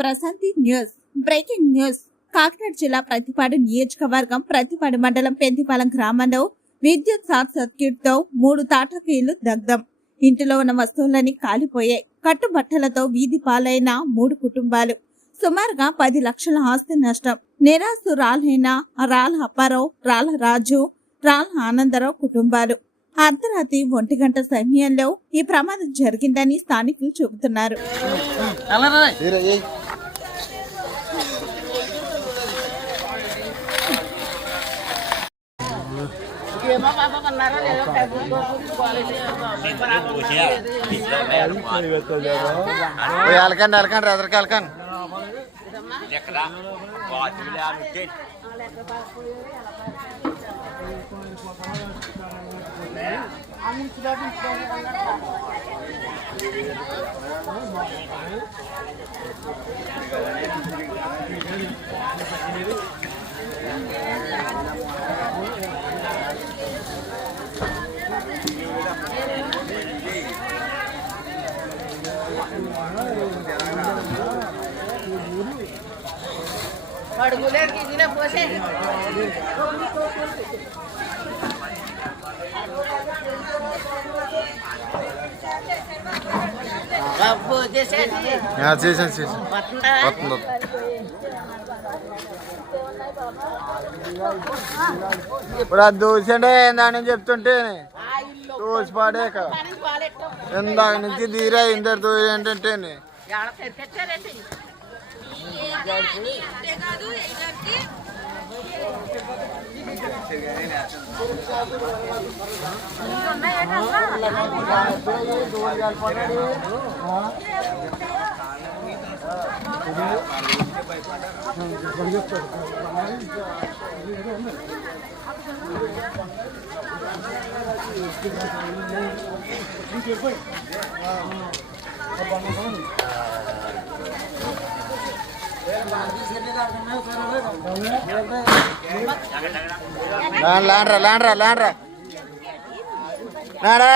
Prashanti news breaking news. Kakinada జిల్లా ప్రతిపాడు నియోజకవర్గం ప్రతిపాడు మండలం పెంతిపాలెం గ్రామంలో విద్యుత్ షార్ట్ సర్క్యూట్తో మూడు తాటకీలు దగ్ధం. ఇంటిలో ఉన్న వస్తువులన్నీ కాలిపోయాయి. కట్టుబట్టలతో వీధి పాలైన మూడు కుటుంబాలు. సుమారుగా పది లక్షల ఆస్తి నష్టం. నిరాస్తురాలైన రాళ్ళ అప్పారావు రాళ్ళ రాజు రాళ్ళ ఆనందరావు కుటుంబాలు. అర్ధరాత్రి ఒంటి గంట సమయంలో ఈ ప్రమాదం జరిగిందని స్థానికులు చెబుతున్నారు. తీరా ఏయ్ ఓయ్ అలకండి అలకండి ఎదరికి అలకండి ఏందని పోసే చేసాను చేసాను వస్తుంది ఇప్పుడు అది చెప్తుంటే ఆ ఇల్లు దూసి పాడేక పని పాలెట్టం ఇందాక నుంచి తీరా ఇందరు దూసి ఏంటంటే ఎడ తెచ్చారండి లాండ్రా లాండ్రా లాండ్రా లాండ్రా